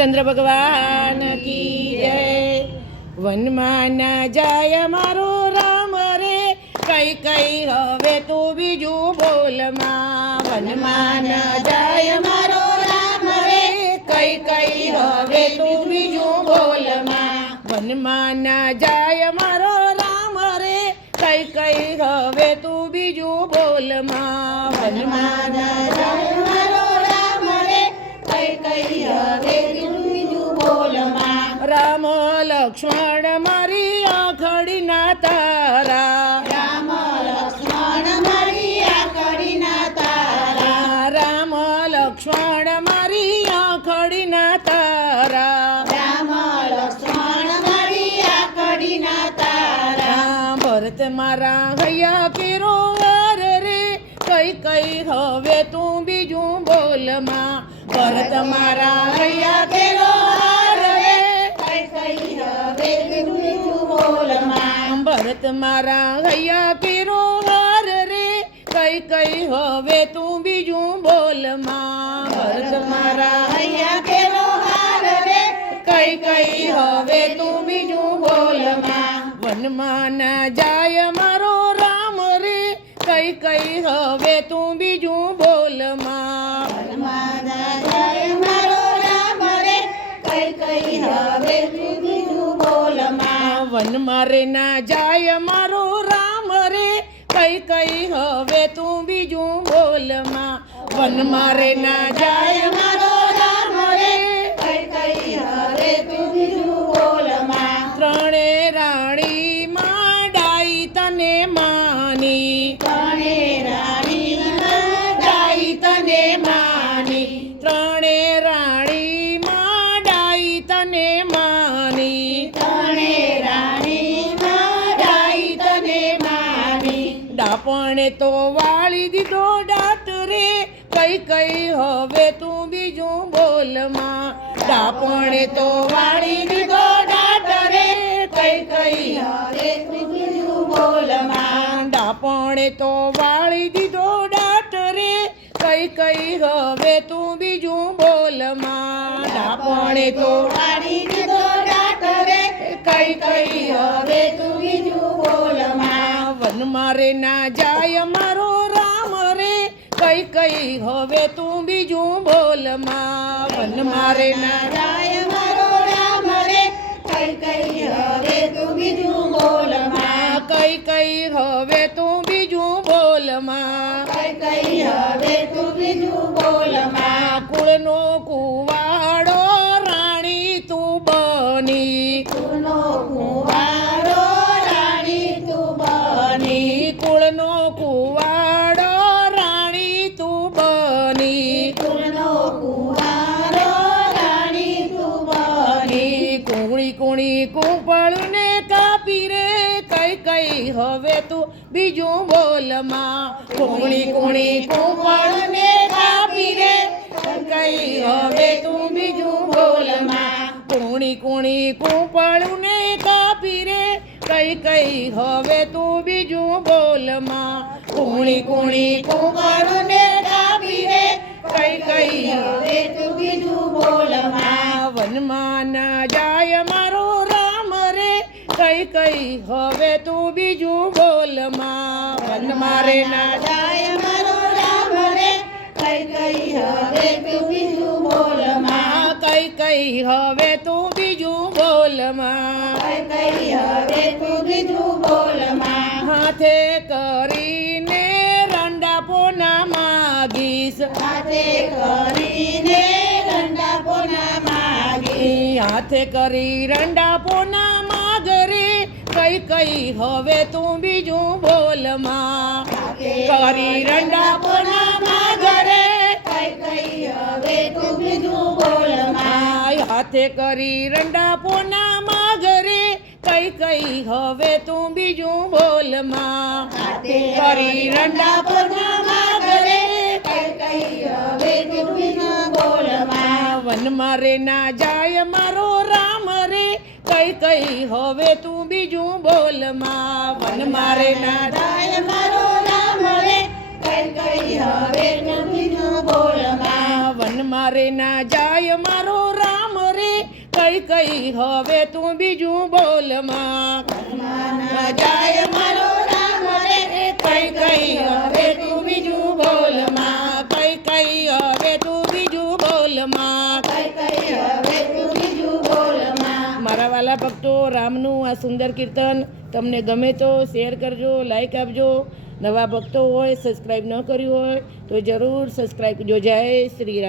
ચંદ્ર ભગવાન કી જય। વનમાં ના જાય મારો રામ રે, કઈ કઈ હવે તું બીજું બોલમાં। વનમાં ના જાય મારો રામ રે, કઈ કઈ હવે તું બીજું બોલમાં। વનમાં ના જાય મારો રામ રે, કઈ કઈ હવે તું બીજું બોલમાં। વનમાં ના જાય મારો રામ રે, કઈ કઈ હવે તું બીજું બોલમાં। રામ લક્ષ્મણ મારી આખડી ના તારા, રામ લક્ષ્મણ મારી આખડી ના તારા, રામ લક્ષ્મણ મારી આખડી ના તારા, રામ લક્ષ્મણ મારી આખડી ના તારા। ભરત મારા હૈયા કેરો વાર રે, કઈ કઈ હવે તું બીજું બોલમાં। ભરત મારા હૈયા કેરો વાર રે, કઈ કઈ હવે બીજું બોલમાં। ભરત મારા હૈયા કેરો વાર રે, કઈ કઈ હવે તું બીજું બોલમાં। ભરત મારા હૈયા કેરો હાર રે, કઈ કઈ હવે તું બીજું બોલમાં। વનમાં ના જાય મારો રામ રે, કઈ કઈ હવે તું બીજું બોલમાં। વનમાં જાય મારો રામ રે, કઈ કઈ હવે બીજું બોલમાં। વનમાં રે ના જાય મારો રામ રે, કઈ કઈ હવે તું બીજું બોલમાં। વનમાં રે ના જાય મારો રામ રે, કઈ કઈ હવે બીજું બોલમાં। ત્રણે રાણી માં ડાઈ તને માની, તને રાણી ડાઈ તને માની, ત્રણે રાણી માં ડાઈ તને માની, તને રાણી ડાઈ તને માની। ડાપણે તો વાળી દીધો ડાટ રે, કઈ કઈ હવે તું બીજું બોલમાં। ડાપણે તો વાળી દીધો ડાટ રે, કઈ કઈ હવે બીજું બોલમાં। ડાપણે તો વાળી દીધો ડાટ રે, કઈ કઈ હવે તું બીજું બોલમાં। ડાપણે તો વાળી દીધો ડાટ રે, કઈ કઈ હવે તું બીજું બોલમાં। વનમાં રે ના જાય મારો રામ રે, કઈ કઈ હવે તું બીજું બોલમાં। વનમાં રે ના જાય મારો રામ રે, કઈ કઈ હવે તું બીજું બોલમાં। કઈ કઈ હવે તું બીજું બોલમાં। કઈ કઈ હવે તું બીજું બોલમાં। કુળનો કુવાડો રાણી તું બની, તુનો કુંવારો રાણી તું બની, કુળનો કુવાડો રાણી તું બની, તુનો કુંવારો રાણી તું બની। કુણી કુણી કુંપળ ને કાપી રે, કઈ કઈ હવે તું બીજું બોલમાં। કુણી કુણી કુંપળ ને કાપી રે, કઈ હવે તું બીજું બોલમાં। કુણી કુણી કુંપળ ને કાપી રે, કઈ કઈ હવે તું બીજું બોલમાં। કુણી કુણી કુંપળ ને કાપી રે, કઈ કઈ હવે તું બીજું બોલમાં। વનમાં ના જાય મારો રામ રે, કઈ કઈ હવે તું બીજું બોલમાં। વનમાં રે ના જાય મારો રામ રે, કઈ કઈ હવે તું બીજું બોલમાં। કઈ કઈ હવે તું બીજું બોલમાં। કઈ કઈ હવે તું બીજું બોલમાં। હાથે કરીને રંડા પોના માગીશ, હાથે કરીને રંડા પોના માગી, હાથે કરી રંડા પોના માગરે, કઈ કઈ હવે તું બીજું બોલમાં। કરી રંડા પોના માગરે, કઈ કઈ હવે તું બીજું બોલમાં। હાથે કરી રંડા પોના માગરે, કઈ કઈ હવે તું બીજું બોલમાં। હાથે કરી રંડા પોના માગરે, કઈ કઈ હવે તું બીજું બોલમાં। વનમાં રે ના જાય મારો રામ રે, કઈ કઈ હવે તું બીજું બોલમાં। વનમાં રે ના જાય મારો રામ રે, કઈ કઈ હવે તું બીજું બોલમાં। વનમાં રે ના જાય મારો રામ રે, કઈ હવે તું બીજું બોલમાં વનમાં ન જાય મારો રામ રે કઈ હવે તું બીજું બોલમાં કઈ હવે તું બીજું બોલમાં કઈ હવે તું બીજું બોલમાં. મારા વાલા ભક્તો, રામનું આ સુંદર કીર્તન તમને ગમે તો શેર કરજો, લાઈક આપજો. નવા ભક્તો હોય, સબસ્ક્રાઈબ ન કર્યું હોય તો જરૂર સબસ્ક્રાઈબ કરજો. જય શ્રી રામ.